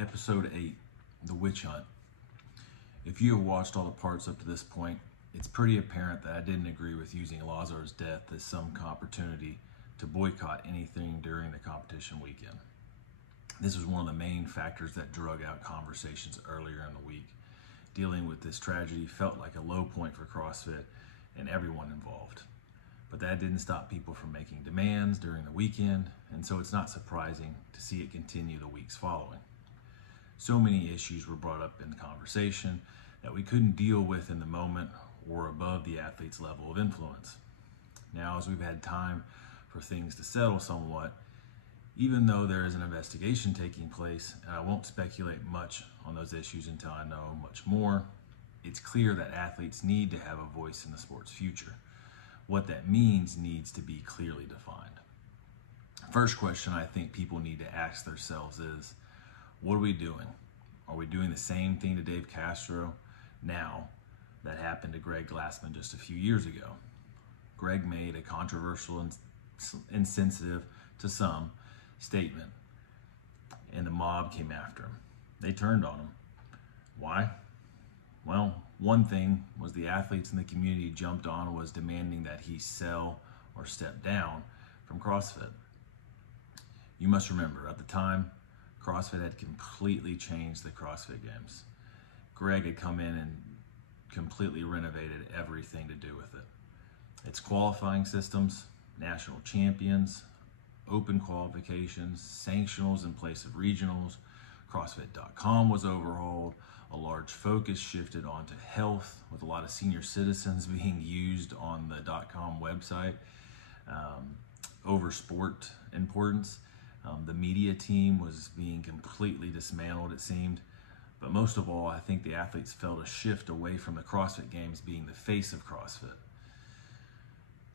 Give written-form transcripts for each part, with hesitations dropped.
Episode 8, The Witch Hunt. If you have watched all the parts up to this point, it's pretty apparent that I didn't agree with using Lazar's death as some opportunity to boycott anything during the competition weekend. This was one of the main factors that drug out conversations earlier in the week. Dealing with this tragedy felt like a low point for CrossFit and everyone involved. But that didn't stop people from making demands during the weekend, and so it's not surprising to see it continue the weeks following. So many issues were brought up in the conversation that we couldn't deal with in the moment or above the athlete's level of influence. Now, as we've had time for things to settle somewhat, even though there is an investigation taking place, and I won't speculate much on those issues until I know much more, it's clear that athletes need to have a voice in the sport's future. What that means needs to be clearly defined. First question I think people need to ask themselves is, what are we doing? Are we doing the same thing to Dave Castro now that happened to Greg Glassman just a few years ago? Greg made a controversial and insensitive to some statement, and the mob came after him. They turned on him. Why? Well, one thing was the athletes in the community jumped on was demanding that he sell or step down from CrossFit. You must remember, at the time, CrossFit had completely changed the CrossFit Games. Greg had come in and completely renovated everything to do with it. Its qualifying systems, national champions, open qualifications, sanctionals in place of regionals, CrossFit.com was overhauled, a large focus shifted onto health with a lot of senior citizens being used on the .com website over sport importance. The media team was being completely dismantled, it seemed. But most of all, I think the athletes felt a shift away from the CrossFit Games being the face of CrossFit.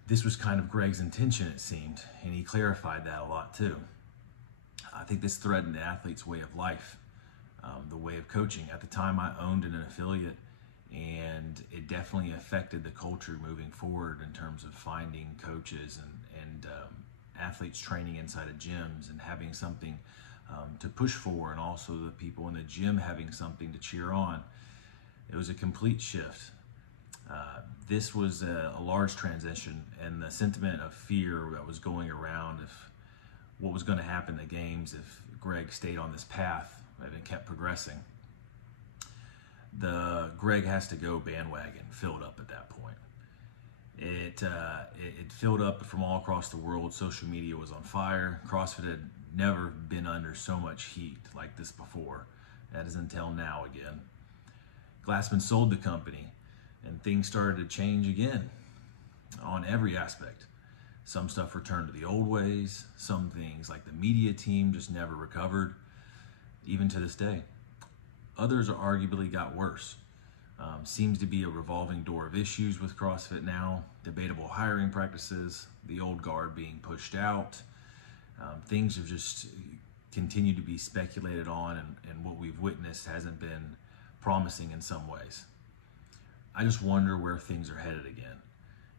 This was kind of Greg's intention, it seemed, and he clarified that a lot too. I think this threatened the athlete's way of life, the way of coaching. At the time, I owned an affiliate, and it definitely affected the culture moving forward in terms of finding coaches and athletes training inside of gyms and having something to push for, and also the people in the gym having something to cheer on. It was a complete shift. This was a large transition, and the sentiment of fear that was going around if what was going to happen in the games if Greg stayed on this path and kept progressing. The Greg has to go bandwagon filled up at that point. It filled up from all across the world. Social media was on fire. CrossFit had never been under so much heat like this before. That is until now again. Glassman sold the company, and things started to change again on every aspect. Some stuff returned to the old ways. Some things like the media team just never recovered, even to this day. Others arguably got worse. Seems to be a revolving door of issues with CrossFit now. Debatable hiring practices, the old guard being pushed out. Things have just continued to be speculated on, and what we've witnessed hasn't been promising in some ways. I just wonder where things are headed again.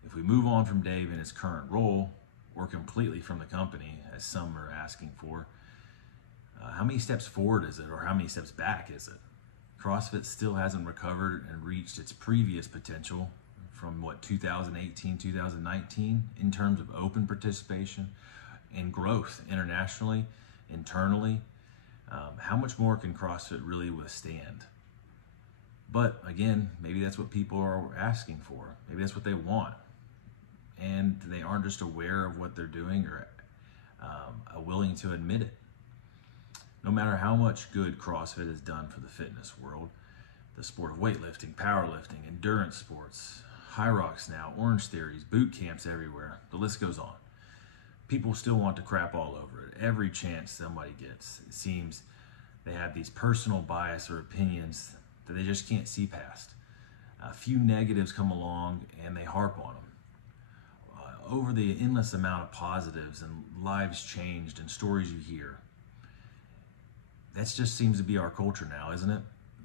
If we move on from Dave in his current role, or completely from the company, as some are asking for, how many steps forward is it, or how many steps back is it? CrossFit still hasn't recovered and reached its previous potential from 2018, 2019 in terms of open participation and growth internationally, internally. How much more can CrossFit really withstand? But again, maybe that's what people are asking for. Maybe that's what they want. And they aren't just aware of what they're doing or willing to admit it. No matter how much good CrossFit has done for the fitness world, the sport of weightlifting, powerlifting, endurance sports, High Rocks now, Orange Theories, boot camps everywhere, the list goes on. People still want to crap all over it every chance somebody gets. It seems they have these personal bias or opinions that they just can't see past. A few negatives come along and they harp on them. Over the endless amount of positives and lives changed and stories you hear, that just seems to be our culture now, isn't it?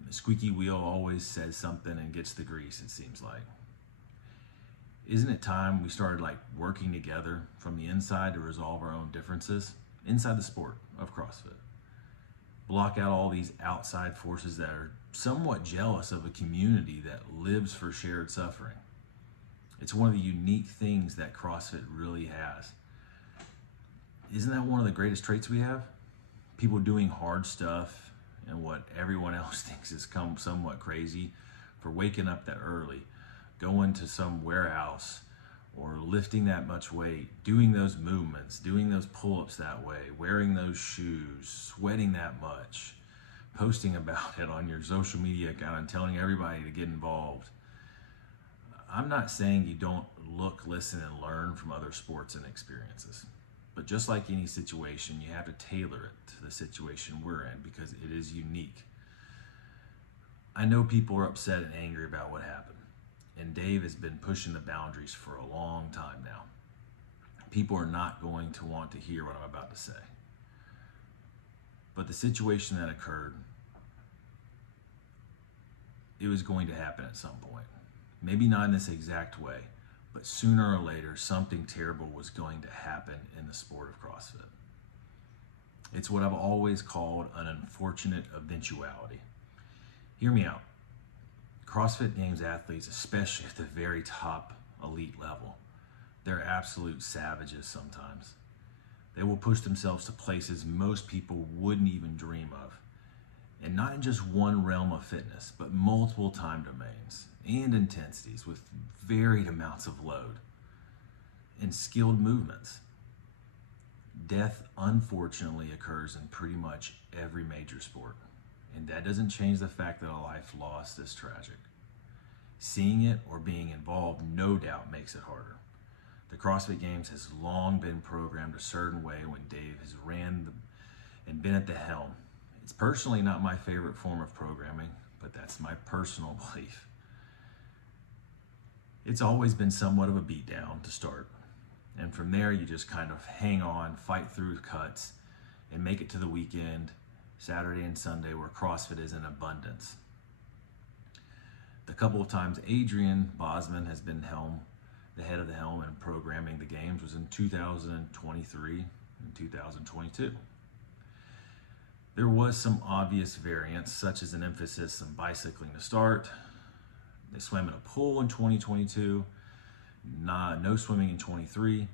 The squeaky wheel always says something and gets the grease, it seems like. Isn't it time we started working together from the inside to resolve our own differences inside the sport of CrossFit? block out all these outside forces that are somewhat jealous of a community that lives for shared suffering. It's one of the unique things that CrossFit really has. Isn't that one of the greatest traits we have? People doing hard stuff and what everyone else thinks is somewhat crazy, for waking up that early, going to some warehouse, or lifting that much weight, doing those movements, doing those pull-ups that way, wearing those shoes, sweating that much, posting about it on your social media account and telling everybody to get involved. I'm not saying you don't look, listen, and learn from other sports and experiences. But just like any situation, you have to tailor it to the situation we're in because it is unique. I know people are upset and angry about what happened. And Dave has been pushing the boundaries for a long time now. People are not going to want to hear what I'm about to say. But the situation that occurred, it was going to happen at some point. Maybe not in this exact way, but sooner or later, something terrible was going to happen in the sport of CrossFit. It's what I've always called an unfortunate eventuality. Hear me out. CrossFit Games athletes, especially at the very top elite level, they're absolute savages sometimes. They will push themselves to places most people wouldn't even dream of. And not in just one realm of fitness, but multiple time domains and intensities with varied amounts of load and skilled movements. Death, unfortunately, occurs in pretty much every major sport. And that doesn't change the fact that a life lost is tragic. Seeing it or being involved no doubt makes it harder. The CrossFit Games has long been programmed a certain way when Dave has and been at the helm. It's personally not my favorite form of programming, but that's my personal belief. It's always been somewhat of a beatdown to start. And from there, you just kind of hang on, fight through the cuts, and make it to the weekend, Saturday and Sunday, where CrossFit is in abundance. The couple of times Adrian Bosman has been the head of the helm and programming the games was in 2023 and 2022. There was some obvious variance, such as an emphasis on bicycling to start. They swam in a pool in 2022, no swimming in 23,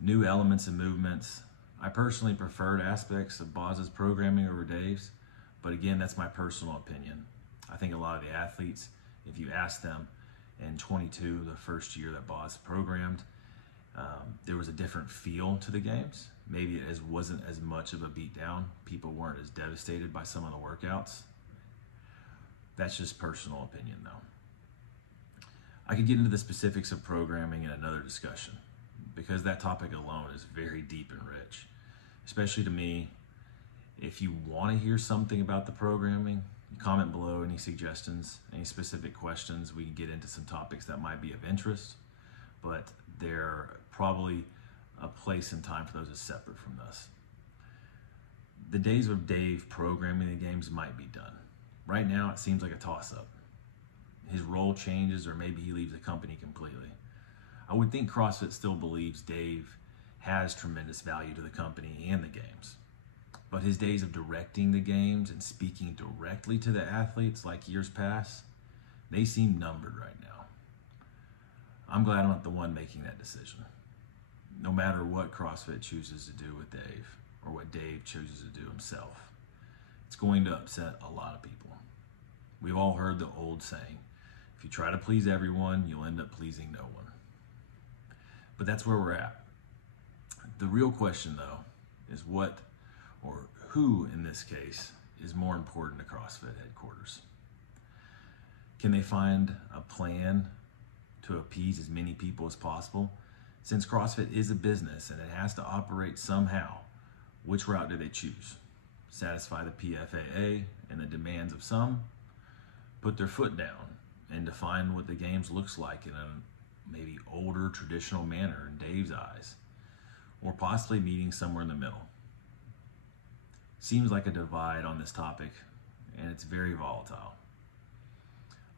new elements and movements. I personally preferred aspects of Boz's programming over Dave's, but again, that's my personal opinion. I think a lot of the athletes, if you ask them in 22, the first year that Boz programmed, there was a different feel to the games. Maybe it wasn't as much of a beatdown. People weren't as devastated by some of the workouts. That's just personal opinion though. I could get into the specifics of programming in another discussion because that topic alone is very deep and rich, especially to me. If you want to hear something about the programming, comment below any suggestions, any specific questions. We can get into some topics that might be of interest, but they're probably a place and time for those is separate from this. The days of Dave programming the games might be done. Right now, it seems like a toss-up. His role changes, or maybe he leaves the company completely. I would think CrossFit still believes Dave has tremendous value to the company and the games. But his days of directing the games and speaking directly to the athletes like years past, they seem numbered right now. I'm glad I'm not the one making that decision. No matter what CrossFit chooses to do with Dave, or what Dave chooses to do himself, it's going to upset a lot of people. We've all heard the old saying, if you try to please everyone, you'll end up pleasing no one. But that's where we're at. The real question though is what, or who in this case, is more important to CrossFit headquarters? Can they find a plan to appease as many people as possible? Since CrossFit is a business and it has to operate somehow, which route do they choose? Satisfy the PFAA and the demands of some? Put their foot down and define what the games looks like in a maybe older traditional manner in Dave's eyes? Or possibly meeting somewhere in the middle? Seems like a divide on this topic, and it's very volatile.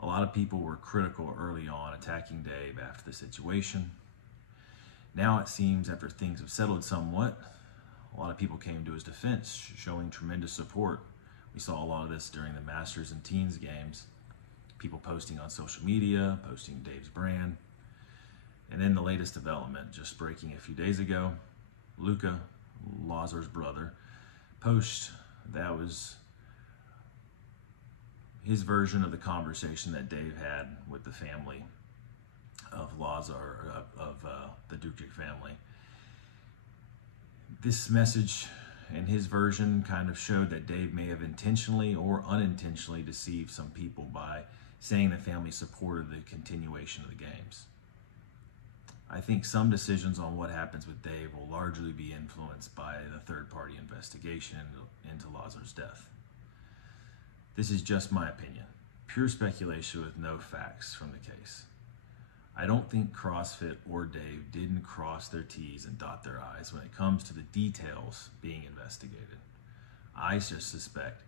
A lot of people were critical early on, attacking Dave after the situation. Now it seems after things have settled somewhat, a lot of people came to his defense, showing tremendous support We saw a lot of this during the Masters and Teens games. People posting on social media, posting Dave's brand. And then the latest development, just breaking a few days ago, Luca, Lazar's brother, post that was his version of the conversation that Dave had with the family of Lazar, of the Dukic family. This message and his version kind of showed that Dave may have intentionally or unintentionally deceived some people by saying the family supported the continuation of the games. I think some decisions on what happens with Dave will largely be influenced by the third-party investigation into Lazar's death. This is just my opinion, pure speculation with no facts from the case. I don't think CrossFit or Dave didn't cross their T's and dot their I's when it comes to the details being investigated. I just suspect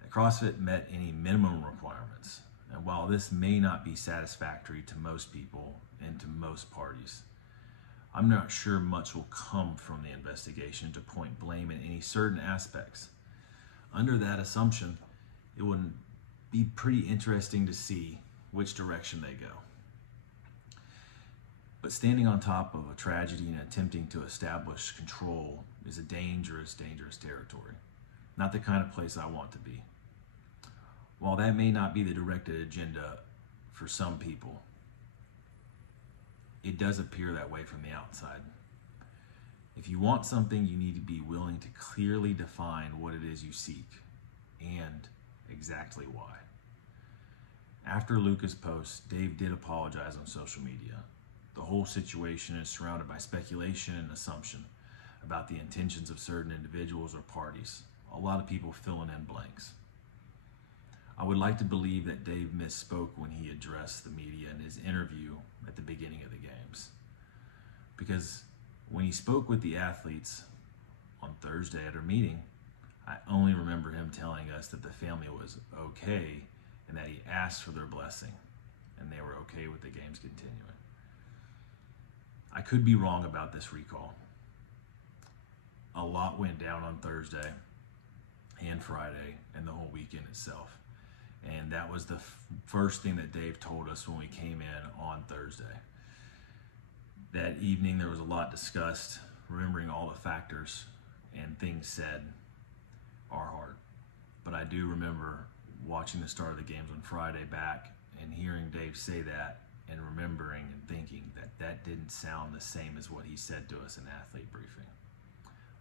that CrossFit met any minimum requirements, and while this may not be satisfactory to most people and to most parties, I'm not sure much will come from the investigation to point blame in any certain aspects. Under that assumption, it would be pretty interesting to see which direction they go. But standing on top of a tragedy and attempting to establish control is a dangerous, dangerous territory. Not the kind of place I want to be. While that may not be the directed agenda for some people, it does appear that way from the outside. If you want something, you need to be willing to clearly define what it is you seek and exactly why. After Luca's post, Dave did apologize on social media. The whole situation is surrounded by speculation and assumption about the intentions of certain individuals or parties. A lot of people filling in blanks. I would like to believe that Dave misspoke when he addressed the media in his interview at the beginning of the games. Because when he spoke with the athletes on Thursday at our meeting, I only remember him telling us that the family was okay and that he asked for their blessing and they were okay with the games continuing. I could be wrong about this recall. A lot went down on Thursday and Friday and the whole weekend itself. And that was the first thing that Dave told us when we came in on Thursday. That evening there was a lot discussed, remembering all the factors and things said are hard. But I do remember watching the start of the games on Friday back and hearing Dave say that and remembering and thinking that that didn't sound the same as what he said to us in athlete briefing.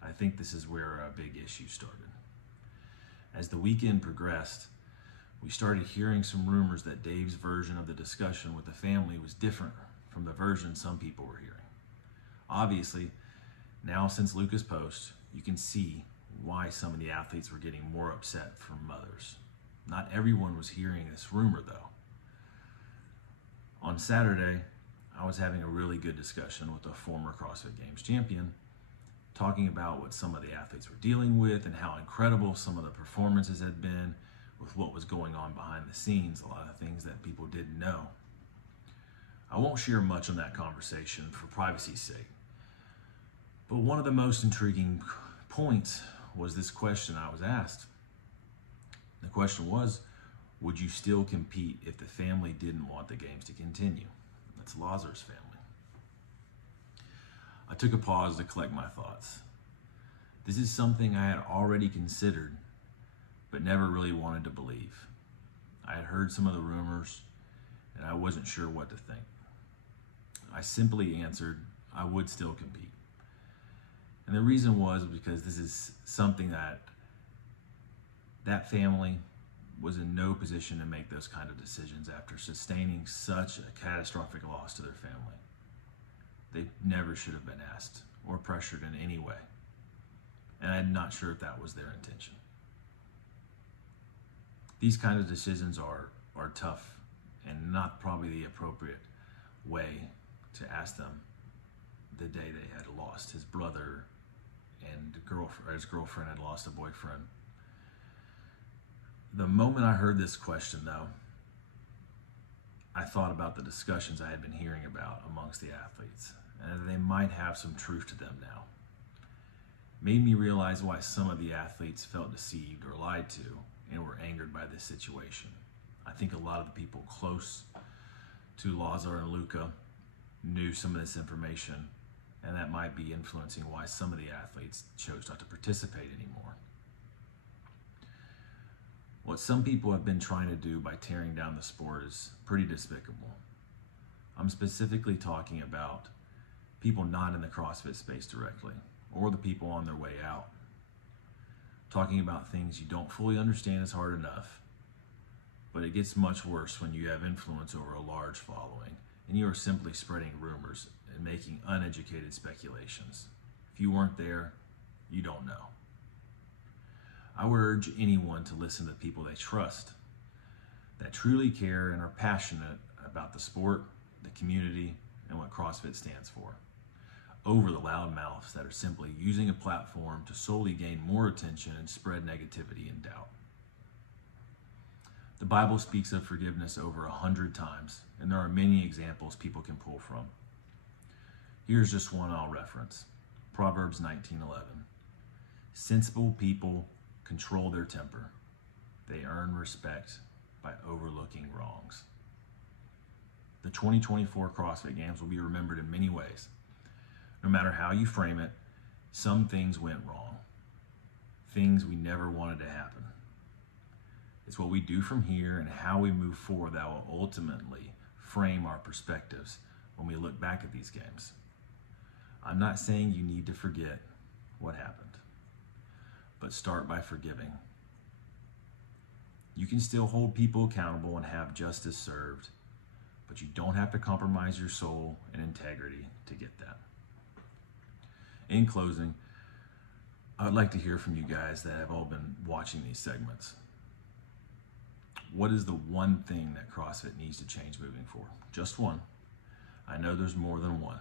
I think this is where a big issue started. As the weekend progressed, we started hearing some rumors that Dave's version of the discussion with the family was different from the version some people were hearing. Obviously, now since Luca's post, you can see why some of the athletes were getting more upset from others. Not everyone was hearing this rumor though. On Saturday, I was having a really good discussion with a former CrossFit Games champion, talking about what some of the athletes were dealing with and how incredible some of the performances had been with what was going on behind the scenes, a lot of things that people didn't know. I won't share much on that conversation for privacy's sake, but one of the most intriguing points was this question I was asked. The question was, would you still compete if the family didn't want the games to continue? That's Lazar's family. I took a pause to collect my thoughts. This is something I had already considered, but never really wanted to believe. I had heard some of the rumors, and I wasn't sure what to think. I simply answered, I would still compete. And the reason was because this is something that family was in no position to make those kind of decisions after sustaining such a catastrophic loss to their family. They never should have been asked or pressured in any way. And I'm not sure if that was their intention. These kind of decisions are tough and not probably the appropriate way to ask them the day they had lost his brother and his girlfriend had lost a boyfriend. The moment I heard this question though, I thought about the discussions I had been hearing about amongst the athletes, and they might have some truth to them now. made me realize why some of the athletes felt deceived or lied to and were angered by this situation. I think a lot of the people close to Lazar and Luca knew some of this information, and that might be influencing why some of the athletes chose not to participate anymore. What some people have been trying to do by tearing down the sport is pretty despicable. I'm specifically talking about people not in the CrossFit space directly, or the people on their way out. Talking about things you don't fully understand is hard enough, but it gets much worse when you have influence over a large following and you are simply spreading rumors and making uneducated speculations. If you weren't there, you don't know. I would urge anyone to listen to people they trust, that truly care and are passionate about the sport, the community, and what CrossFit stands for, over the loudmouths that are simply using a platform to solely gain more attention and spread negativity and doubt. The Bible speaks of forgiveness over 100 times, and there are many examples people can pull from. Here's just one I'll reference. Proverbs 19:11. Sensible people control their temper. They earn respect by overlooking wrongs. The 2024 CrossFit Games will be remembered in many ways. No matter how you frame it, some things went wrong. Things we never wanted to happen. It's what we do from here and how we move forward that will ultimately frame our perspectives when we look back at these games. I'm not saying you need to forget what happened, but start by forgiving. You can still hold people accountable and have justice served, but you don't have to compromise your soul and integrity to get that. In closing, I would like to hear from you guys that have all been watching these segments. What is the one thing that CrossFit needs to change moving forward? Just one. I know there's more than one.